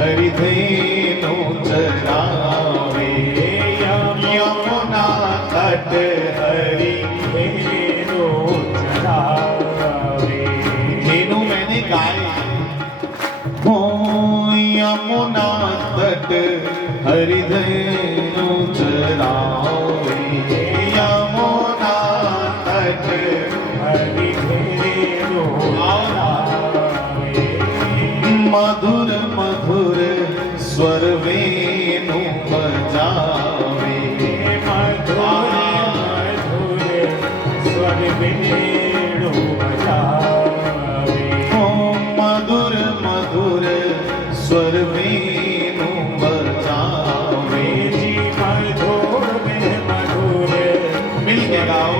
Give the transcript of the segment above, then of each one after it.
हरिधेनु चरावे यमुना तट हरिधेनु चरावे। धेनु मैंने गाय हो यमुना तट हरिधेनु चरावे यमुना तट हरिधेनु चरावे। मधुर मधुर स्वर वेणु बजावे मधुर मधुर स्वर वेणु बजावे। ओ मधुर मधुर स्वर वेणु बजावे जी मधुर में मधुर मिल के गाओ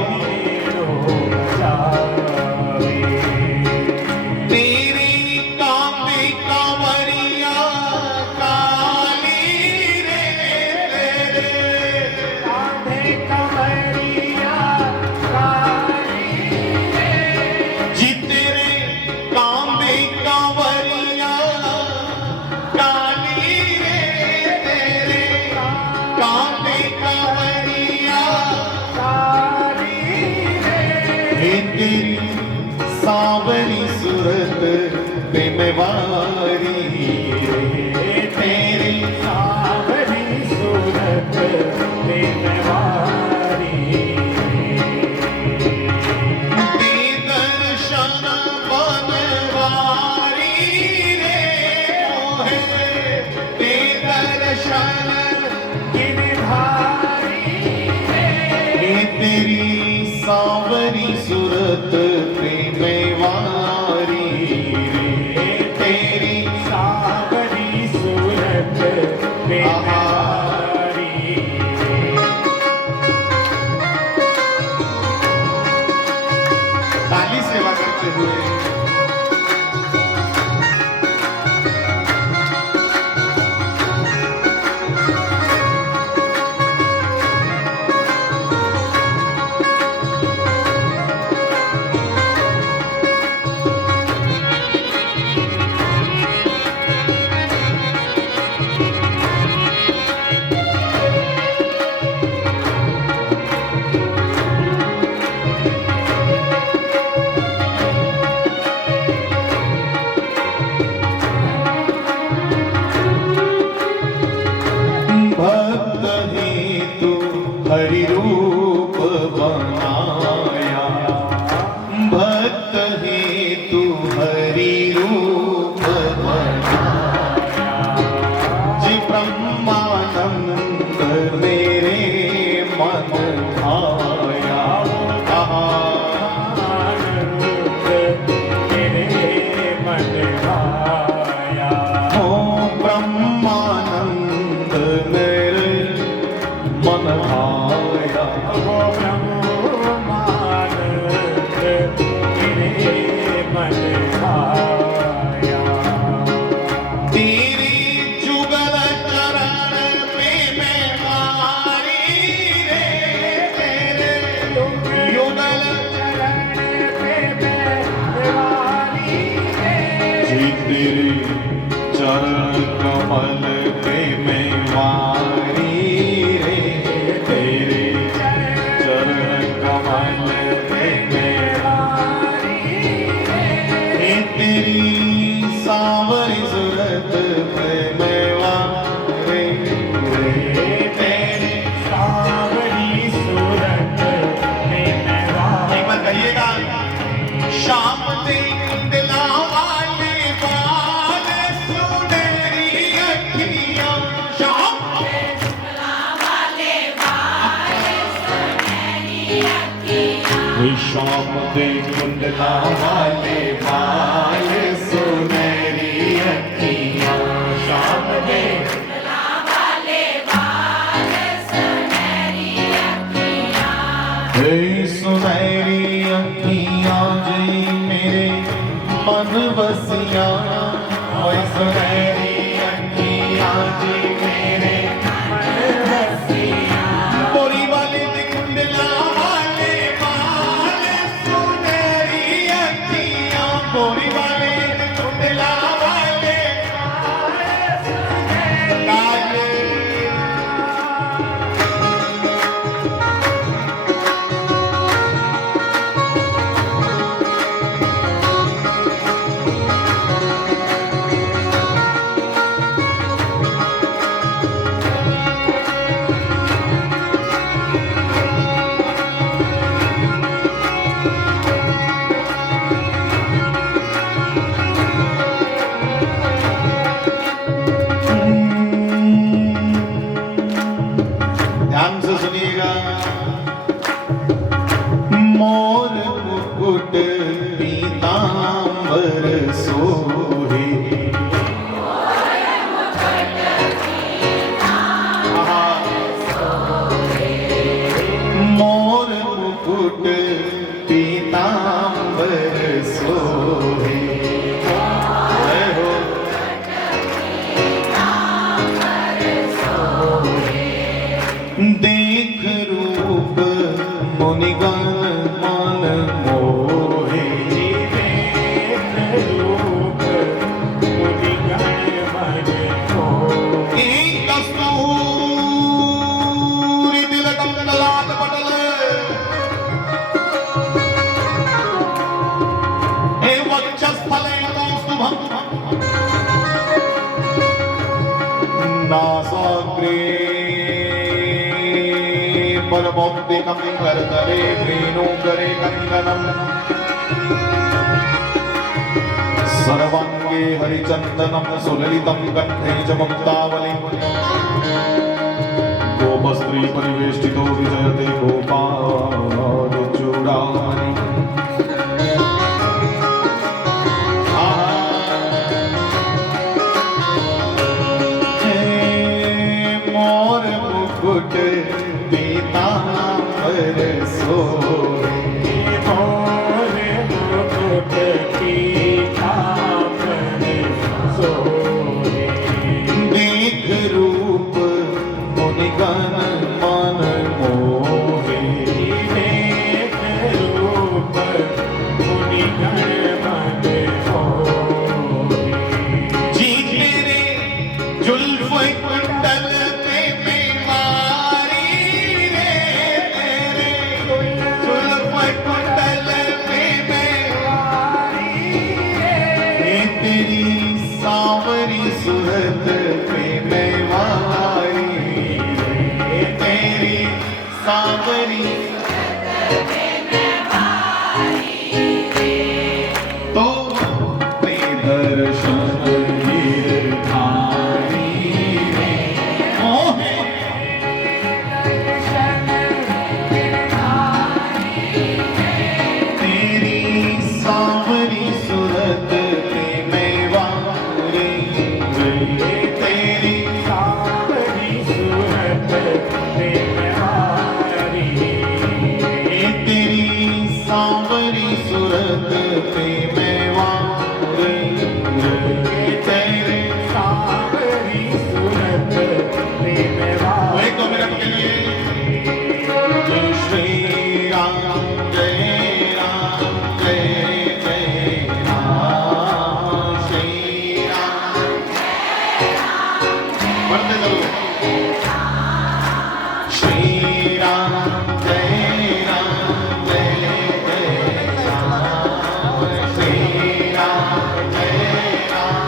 बजावे। तेरी कांबे कांवरिया काली रे तेरे कांबे कांवरिया काली रे जी तेरे कांबे कांवरिया काली रे तेरे कांबे कांवरिया काली रे। तेरी सांवरी सूरत प्रेमवारी रे तेरी सांवरी सूरत प्रेमवारी रे। दर्शन बनवारी रे मोहे ते दर्शन गिरधारी रे तेरी सांवरी सूरत प्रेमवारी रे तेरी सांवरी सूरत प्रेमवारी रे। ताली सेवा करते हुए भक्त हेतु हरि रूप बनाया भक्त हेतु हरि रूप बनाया जी ब्रह्मानंद मेरे मन भाया आनंद मेरे मन भाया। हो ब्रह्मानंद मेरे मन भाया वो ब्रह्मानंद मेरे मन भाया। तेरी जुगल चरण पे मैं मारी रे तेरे युगल चरण पे मैं मारी रे जी तेरे चरण कमल पे मैं वारी रे तेरे चरण कमल पे मैं वारी रे तेरी सांवरी सूरत पे मैं वारी रे तेरी सांवरी सूरत पे मैं वारी। एक बार कहिएगा शाम से कुंडला वाले बाल सुनहरी अखियां शाम से कुंडला वाले बाल सुनहरी अखियां शाम से कुंडला वाले बाल सुनहरी अखियां शाम से कुंडला वाले बाल सुनहरी अखियां। हे सुनहरी अखियां जी मेरे मन बसिया ओए सुनहरी अखियां जी मेरे मन बसिया। बोरी वाले ते कुंडला वाले बाल सुनहरी अखियां बोरी वाले नासाग्रे परमौक्तिकं करतले वेणुकरे कङ्कणम् सर्वाङ्गे हरिचन्दनं सुललितं कण्ठे च मुक्तावलिम् गोपस्त्री परिवेष्टितो विजयते गोपालचूडामणि मोर मुकुट पीताम्बर सोहे मोर मुकुट पीताम्बर सोहे देख रूप मुनिगण मन मोहे देख रूप मुनिगण मन मोहे जी तेरे जुल्फ कुंडल पे बीमारी रे तेरे जुल्फ कुंडल पे बीमारी रे तेरी सांवरी सूरत पे मेवारी रे तेरी सांवरी तो ते दर्शन गिरधारी रे मोहे तेरी सांवरी सूरत पे मेवारी रे तेरी सांवरी सूरत पे मेवारी तेरी सांवरी सूरत पे मेवारी तेरे सांवरी सूरत पे मेवारी एक दो मिनट के लिए जय श्री राम जय राम जय जय राम श्री राम पढ़ते चलो श्री राम जय राम जय जय राम श्री राम जय राम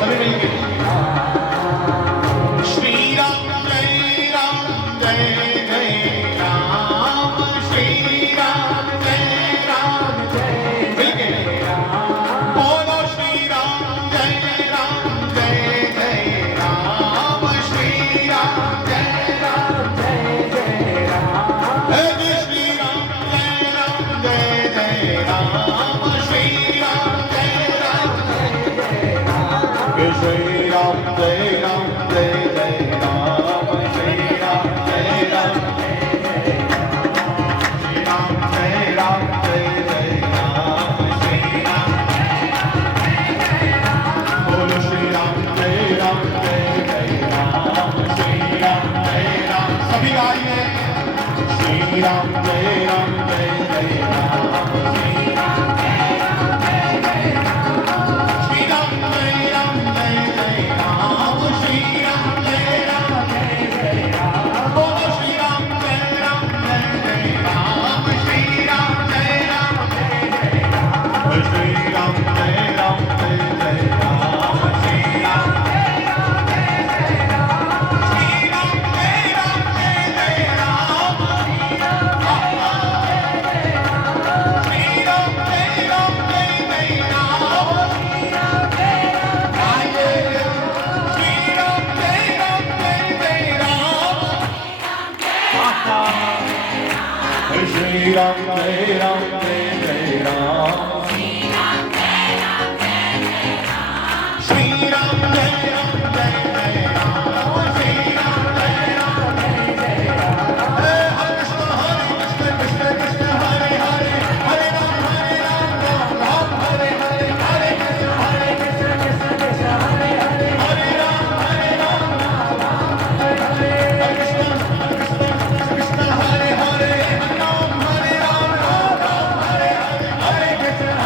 सभी मिलके श्री राम जय जय राम श्री राम जय मिलके बोलो श्री राम जय जय राम श्री राम जय हे श्री राम जय जय राम श्री राम जय श्री राम जय जय राम श्री राम जय श्री राम जय जय राम श्री राम बोलो श्री राम जय जय राम श्री राम जय सभी गाइए श्री राम जय राम श्री राम श्री राम जय राम श्री राम जय बोलो श्री राम जय राम श्री राम जय श्री राम जय Ram Shri Ram Shri Ram Shri Ram Jai Ram Jai Jai Ram Shri Ram Jai Ram Jai Jai Ram Shri Ram Jai Ram Jai Jai Ram Shri Ram Jai Ram Jai Jai Ram Hare Krishna Krishna Krishna Hare Hare Hare Ram Ram Hare Hare Hare Krishna Krishna Hare Hare Hare Ram Ram Hare Hare Krishna Krishna Hare Hare Hare Ram Hare Ram Ram Hare Hare Hare Krishna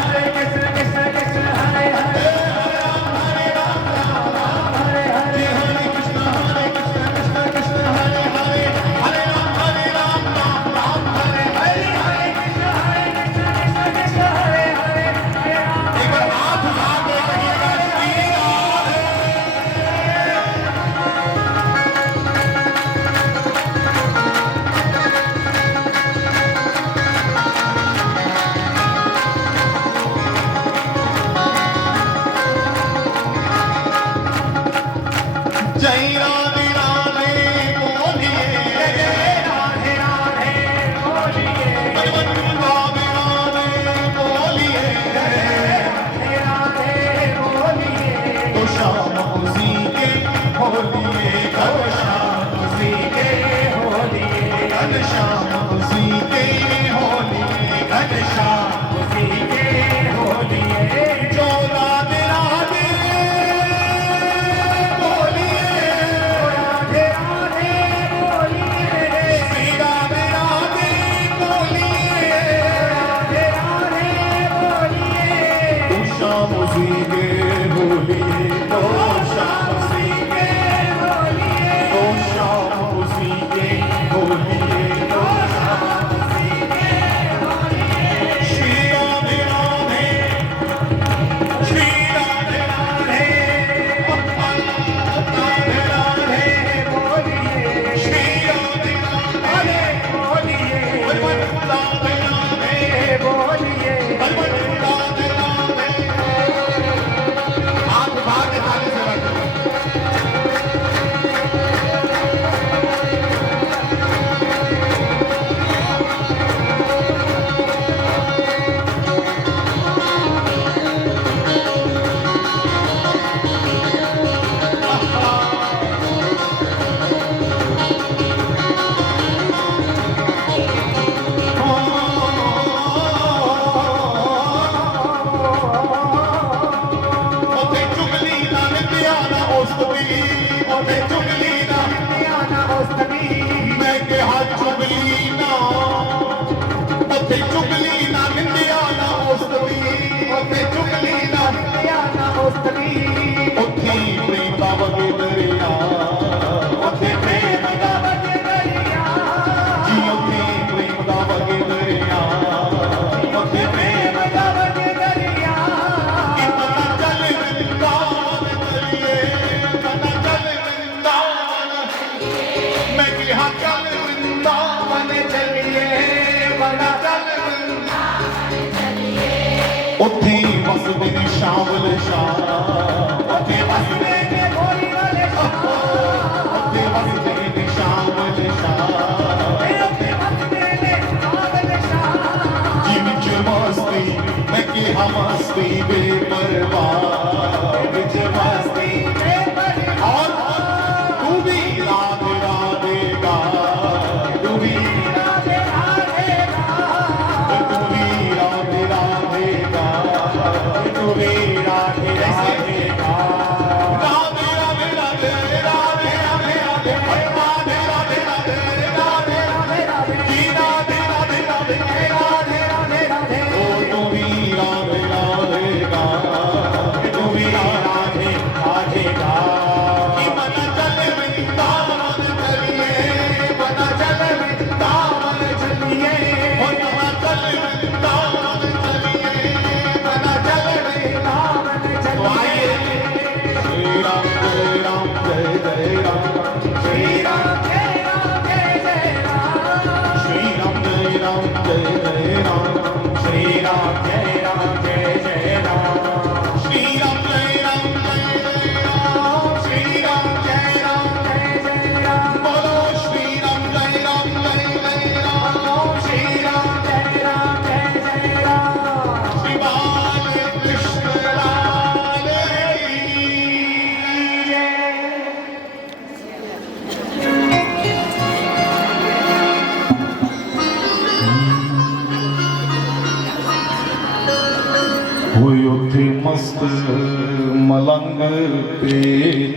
जय राधे राधे बोलिए, जय राधे राधे बोलिए, राधे राधे बोलिए, राधे राधे बोलिए। तो शाम उसी के होलिए, कल शाम उसी के होलिए, कल शाम उसी के होलिए, कल शाम उसी के होलिए। जो राधे राधे बोलिए, राधे राधे बोलिए, श्री राधे राधे बोलिए, राधे राधे बोलिए। तो शाम उसी के होलिए, तो शाम उसी के होलिए, तो शाम उसी के होलिए, तो शाम उसी के होलिए। श्री राधे राधे, श्री राधे राधे, राधे राधे बोलिए, श्री राधे राधे बोलिए, राधे राधे बोलिए, राधे राधे। हाथ बाहर निकाले से रखो। ओते चुगली ना निंदिया ना उस्तवी, ओते चुगली ना निंदिया ना उस्तवी। मैं कहा चुगली ना, ओते चुगली ना निंदिया ना उस्तवी, ओते चुगली ना निंदिया ना उस्तवी। ओथे प्रेम दा वगे दरिया, ओथे प्रेम दा वगे दरिया, जी ओथे प्रेम दा वगे दरिया, ओथे प्रेम दा वगे दरिया। इतना चल वृंदावन चलिए, इतना चल वृंदावन, मैं कहा चल वृंदावन चलिए, बड़ा चल वृंदावन चलिए। उठे वसदे ने शावल शाह, उठे वसदे ने भोली वाले शाह, उठे वसदे ने शावल शाह, उठे वसदे ने शावल शाह। जी विच मस्ती मैं कहा मस्ती बेपरवाह, विच मस्ती बेपरवाह। और तू भी राधे राधे गा, तू भी राधे राधे गा, तू भी राधे राधे गा, तू भी राधे राधे गा। राधे राधे राधे राधे राधे राधे, राधे राधे राधे राधे राधे राधे, जी राधे राधे राधे राधे राधे राधे। ओ तू भी राधे राधे गा, तू भी राधे राधे गा। कि मना चल वृंदावन चलिए, मना चल वृंदावन चलिए, ओ मना चल वृंदावन चलिए, मना चल वृंदावन चलिए। श्री राम जय राम जय जय राम, श्री राम जय राम जय जय राम, श्री राम जय राम जय जय राम, श्री राम जय राम जय जय राम, श्री राम जय राम जय जय राम, श्री राम जय राम जय जय राम। बोलो श्री राम जय राम जय जय राम, श्री राम जय राम जय जय राम। श्री बाल कृष्ण लाल की जय। ਹੋਏ ਉੱਥੇ ਮਸਤ ਮਲੰਗ ਤੇ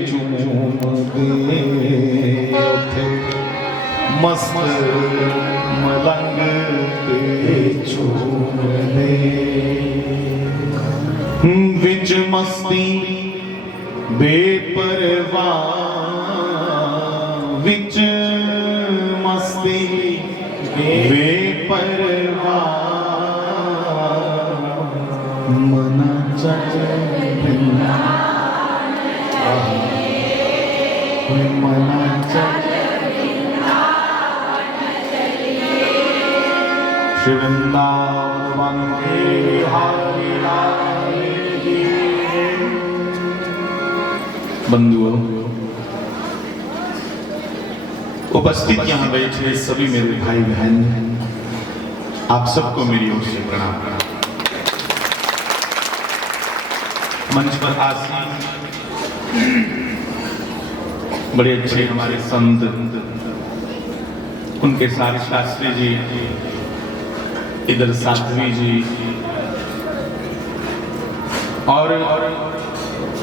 ਚੂਮਦੇ, ਉੱਥੇ ਮਸਤ ਮਲੰਗ ਤੇ ਚੂਮਦੇ। ਵਿੱਚ ਮਸਤੀ ਬੇਪਰਵਾਹ, ਵਿੱਚ ਮਸਤੀ ਬੇਪਰਵਾਹ। मना चल वृंदावन चलिए, मना चल वृंदावन चलिए। श्री वृंदावन बिहारी लाल की। बंधुओं, उपस्थित यहाँ बैठे सभी मेरे भाई बहन, आप सबको मेरी ओर से प्रणाम। मंच पर आसीन बड़े अच्छे हमारे संत, उनके सारे शास्त्री जी, इधर साध्वी जी, और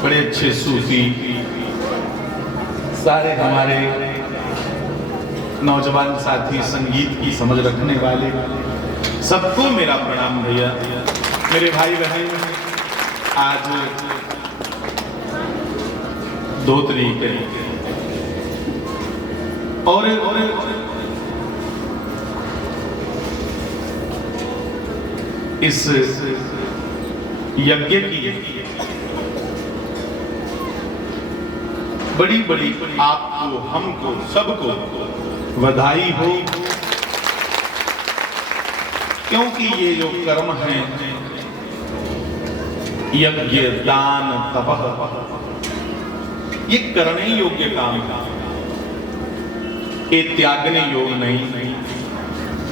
बड़े अच्छे सूफी, सारे हमारे नौजवान साथी, संगीत की समझ रखने वाले, सबको मेरा प्रणाम भैया। मेरे भाई बहन, आज 2 तारीख है और इस यज्ञ की बड़ी बड़ी आपको, हमको, सबको बधाई हो, क्योंकि ये जो कर्म है, यज्ञ, दान, तपः, ये करने योग्य काम है, ये त्यागने योग्य नहीं,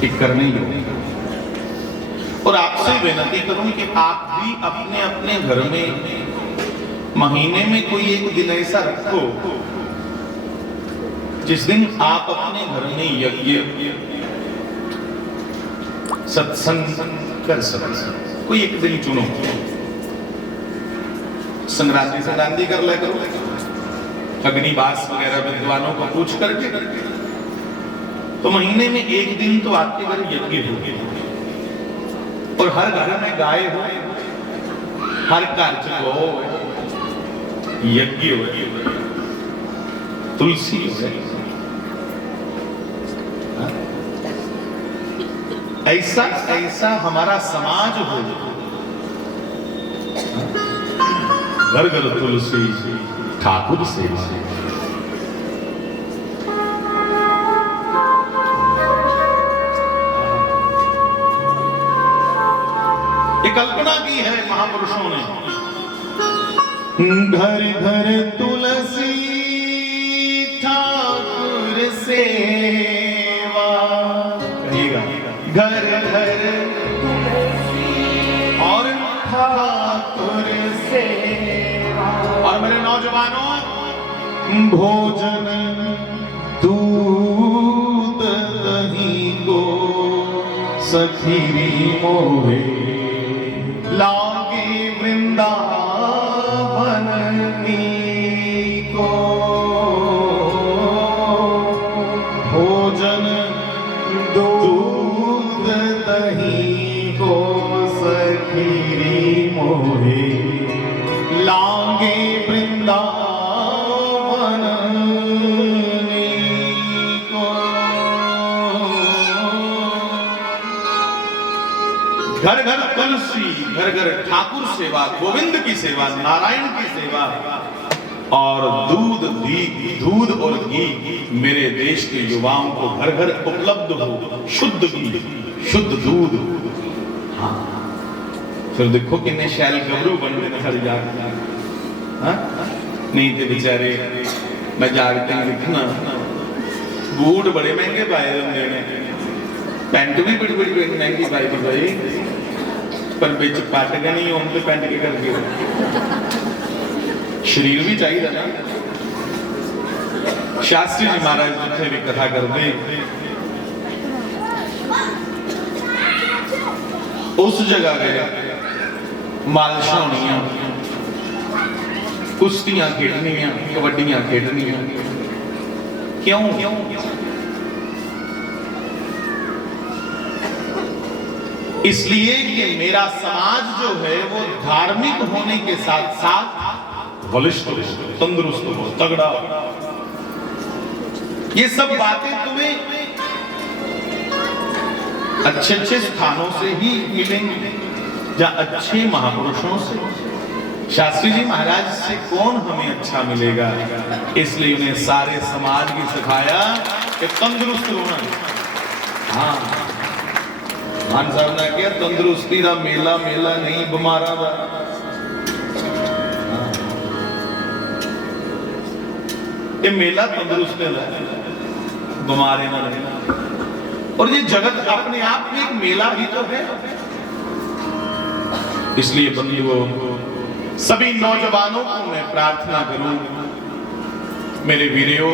ये करने योग्य। और आपसे विनती करूं कि आप भी अपने अपने घर में महीने में कोई एक दिन ऐसा रखो जिस दिन आप अपने घर में यज्ञ, सत्संग कर सको। कोई एक दिन चुनो, संक्रांति कर ले करो, अग्निवास वगैरह विद्वानों को पूछ करके, तो महीने में एक दिन तो आपके घर यज्ञ हो, और हर घर में गाय हो, हर कार्य हो, यज्ञ हो, तुलसी हो, ऐसा ऐसा हमारा समाज हो, घर घर तुलसी, ठाकुर से। ये कल्पना की है महापुरुषों ने, घर घर तुलसी ठाकुर सेवा, घर घर और ठाकुर सेवा। और मेरे नौजवानों, भोजन दूध दही को सखीरी मोहे, लागे वृंदावन को। भोजन दूध दही को सखीरी मोहे, लागे वृंदावन को। घर घर तुलसी, घर घर ठाकुर सेवा, गोविंद की सेवा, नारायण की सेवा, और दूध और घी मेरे देश के युवाओं को घर घर उपलब्ध हो, शुद्ध घी, शुद्ध दूध। हाँ, फिर देखो कितने शैल गबरू बनने खड़ जाते, नहीं तो बेचारे मैं जागते हैं दिखना, बूट बड़े महंगे पाए होंगे, पैंट भी बड़ी बड़ी महंगी पाई थी भाई, पर बिच पट गए नहीं होने तो पैंट के करके शरीर भी चाहिए ना। शास्त्री जी महाराज जिथे भी कथा करते, उस जगह गए, मालिशां होनियां, कुश्तियां खेडनियां, कबड्डियां खेडनियां। क्यों? इसलिए कि मेरा समाज जो है वो धार्मिक होने के साथ साथ बलिष्ठ हो, तंदुरुस्त हो, तगड़ा हो। ये सब बातें तुम्हें अच्छे अच्छे स्थानों से ही मिलेंगी, या अच्छे महापुरुषों से। शास्त्री जी महाराज से कौन हमें अच्छा मिलेगा, इसलिए उन्हें सारे समाज की सिखाया कि तंदुरुस्त होना। हाँ, मान साहब ने किया तंदुरुस्ती का मेला मेला नहीं, बीमारा का। ये मेला तंदुरुस्ती का, बीमारी ना लगे। और ये जगत अपने आप में एक मेला ही तो है। इसलिए बंधुओं, सभी नौजवानों को मैं प्रार्थना करूं, मेरे वीरों,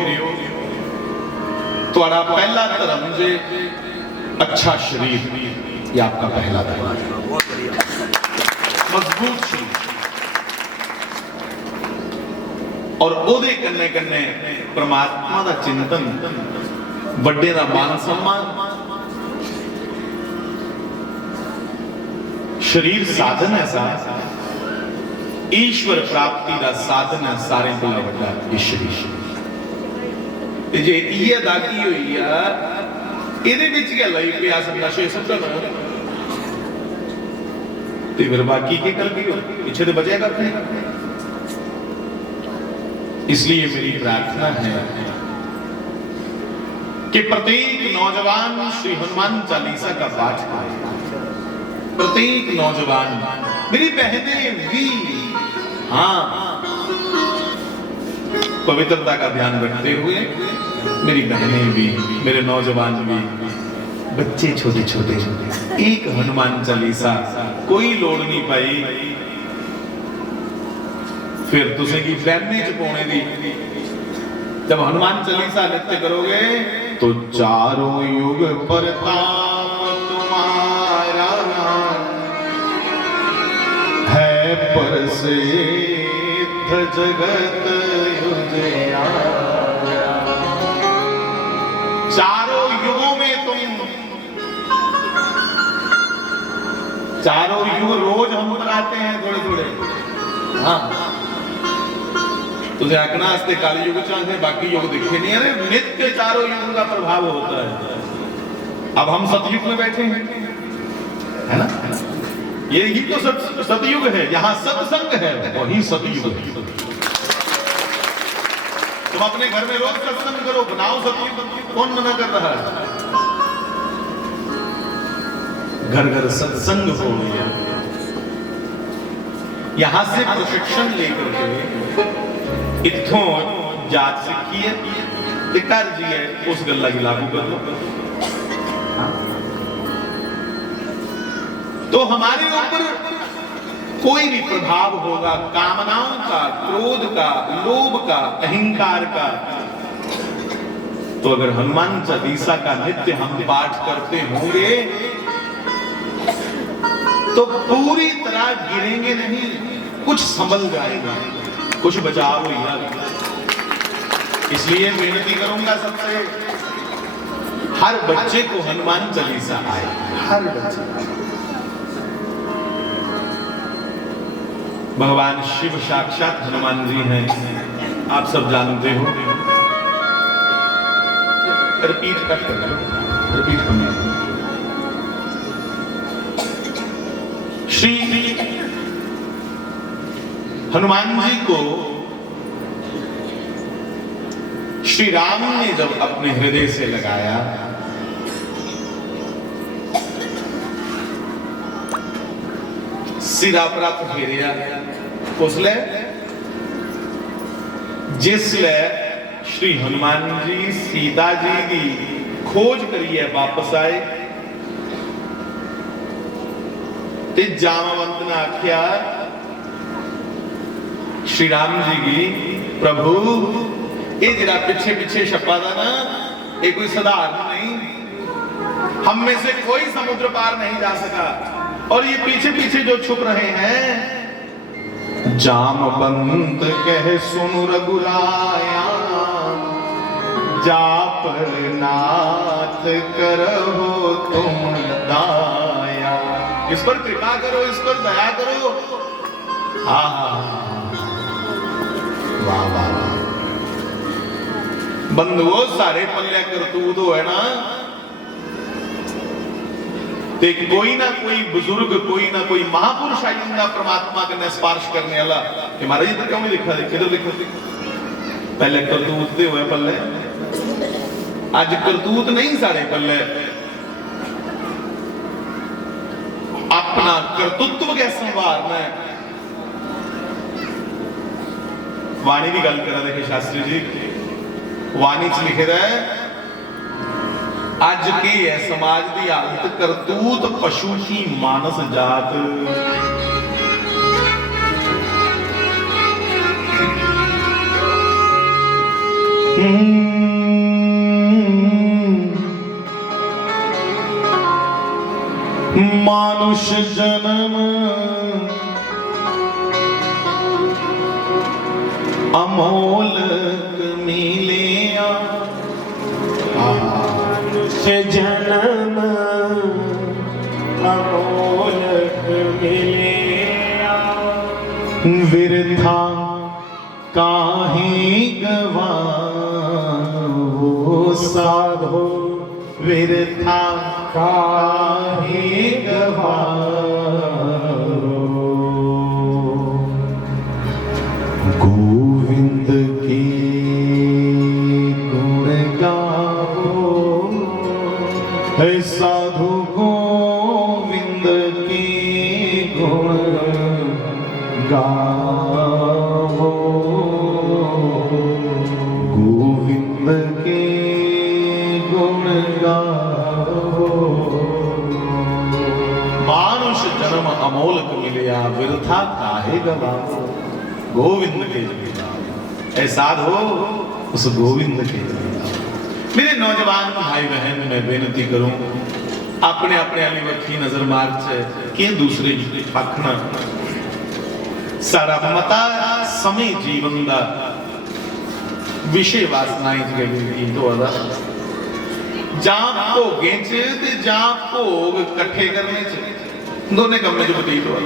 तुम्हारा पहला धर्म जे अच्छा शरीर, ये आपका पहला धर्म, मजबूत शरीर, और ओदे कन्ने कन्ने परमात्मा का चिंतन, बड़े का मान सम्मान। शरीर साधन है साहब, ईश्वर प्राप्ति का साधन है सारे तो बड़ा ये शरीर। जे ये दागी हुई है ਇਹਦੇ ਵਿੱਚ क्या लई पिया सब नशे सुटन ते फिर बाकी की कर दियो पीछे तो बचेगा नहीं। इसलिए मेरी प्रार्थना है कि प्रत्येक नौजवान श्री हनुमान चालीसा का पाठ करें। प्रत्येक नौजवान, मेरी बहनें भी, हाँ, पवित्रता का ध्यान रखते हुए मेरी बहनें भी, मेरे नौजवान भी, बच्चे छोटे छोटे, एक हनुमान चालीसा, कोई लोड़ नहीं पाई फिर तुसे की बहने च पाने दी। जब हनुमान चालीसा नित्य करोगे तो चारों युग प्रताप तुम्हारा है, प्रसिद्ध जगत उजियारा। चारों युगों में तुम, चारों युग रोज हम बनाते हैं थोड़े थोड़े, हाँ, तुझे आखना हस्ते काली युग चाहते बाकी युग दिखे नहीं। अरे नित्य चारों युग का प्रभाव होता है। अब हम सतयुग में बैठे हैं, है ना? ये ही तो सतयुग है, यहाँ सत्संग है, वही सतयुग है। तुम अपने घर में रोज सत्संग करो, बनाओ सतयुग, कौन मना कर रहा है? घर घर सत्संग हो गया। यहां से प्रशिक्षण लेकर के इत्थों जात सीखी है, कर जी है, उस गल्ला की लागू कर लो। तो हमारे ऊपर कोई भी प्रभाव होगा कामनाओं का, क्रोध का, लोभ का, अहंकार का, तो अगर हनुमान चालीसा का नित्य हम पाठ करते होंगे तो पूरी तरह गिरेंगे नहीं, कुछ संभल जाएगा, कुछ बचाव होगा। इसलिए विनती करूंगा सबसे, हर बच्चे को हनुमान चालीसा आए, हर बच्चे। भगवान शिव साक्षात हनुमान जी हैं, आप सब जानते हो। रिपीट कर लो, रिपीट करना। श्री हनुमान जी को श्री राम ने जब अपने हृदय से लगाया, सिरा पर फेरिया, उसले जिसले श्री हनुमान जी सीता जी की खोज करिए वापस आए, ते जामवंत ने आख्या श्री राम जी की, प्रभु ये जरा पीछे पीछे छपा था ना, ये कोई साधारण नहीं, हम में से कोई समुद्र पार नहीं जा सका, और ये पीछे पीछे जो छुप रहे हैं, जामवंत कह सुन रघुराया, जाप नाथ करहो तुम दाया। इस पर कृपा करो, इस पर दया करो। वाह वाह, बंधुओं सारे पल्ले करतूत है ना, ते कोई ना कोई बुजुर्ग, कोई ना कोई महापुरुष आइंदा परमात्मा के स्पर्श करने वाला। महाराज इधर क्यों नहीं दिखा, देखो देखो, पहले करतूत दे हुए पल्ले, आज करतूत नहीं सारे पल्ले, अपना कर्तृत्व कैसे संवारना है। वाणी की गल करा, देखिए शास्त्री जी, वाणी च लिखे है अज की है समाज की हालत, करतूत पशु की मानस जात। मानुष जन्म अमोलक मिलिया, मानुष जन्म अमोलक मिलिया, विरथा काहे गवाओ साधो, विरथा काहे गवाओ। गोविंद के गुण गाओ, है साधु गोविंद के गुण गाओ, गोविंद के गुण गाओ। मानुष जन्म अमोलक मिलिया, वृथा काहे गवाओ, गोविंद के गुण गाओ। ऐ साधो उस गोविंद के गुण गाओ। मेरे नौजवान भाई बहन मैं बेनती करूं, अपने अपने अली वक्खी नजर मार के दूसरे पक्ष ना सारा मता समय जीवन का विषय वासनाएं गई तो जां भोगे च ते जां भोग इकट्ठे करने च, दोने कम्मे च बतीत हो।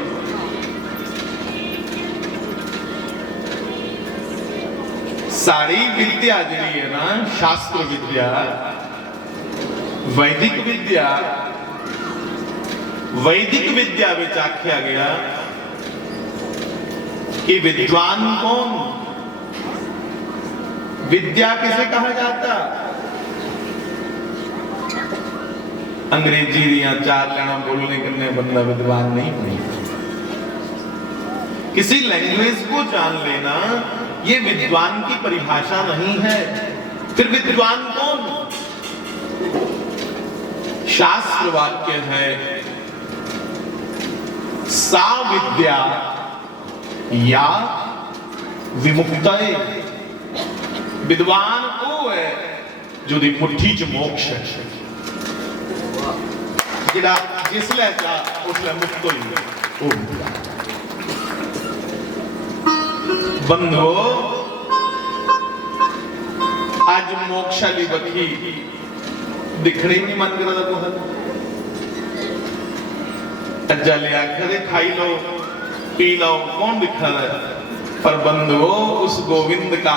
सारी विद्या जी है ना, शास्त्र विद्या, वैदिक विद्या, वैदिक विद्या विच आख्या गया कि विद्वान कौन, विद्या किसे कहा जाता। अंग्रेजी दियां चार लाना बोलने करने बंदा विद्वान नहीं बनी। किसी लैंग्वेज को जान लेना ये विद्वान की परिभाषा नहीं है। फिर विद्वान कौन? शास्त्र वाक्य है, सा विद्या या विमुक्तये, विद्वान वो है जो दी मुट्ठी च मोक्ष है, जिहड़ा जिसले जा उसले मुक्त होई वो बंधो। आज मोक्ष वाली बखी दिखने नहीं मन करता बहुत। अज्जा ले आखिर खाई लो पी लो, कौन दिखा रहा है, पर बंधो उस गोविंद का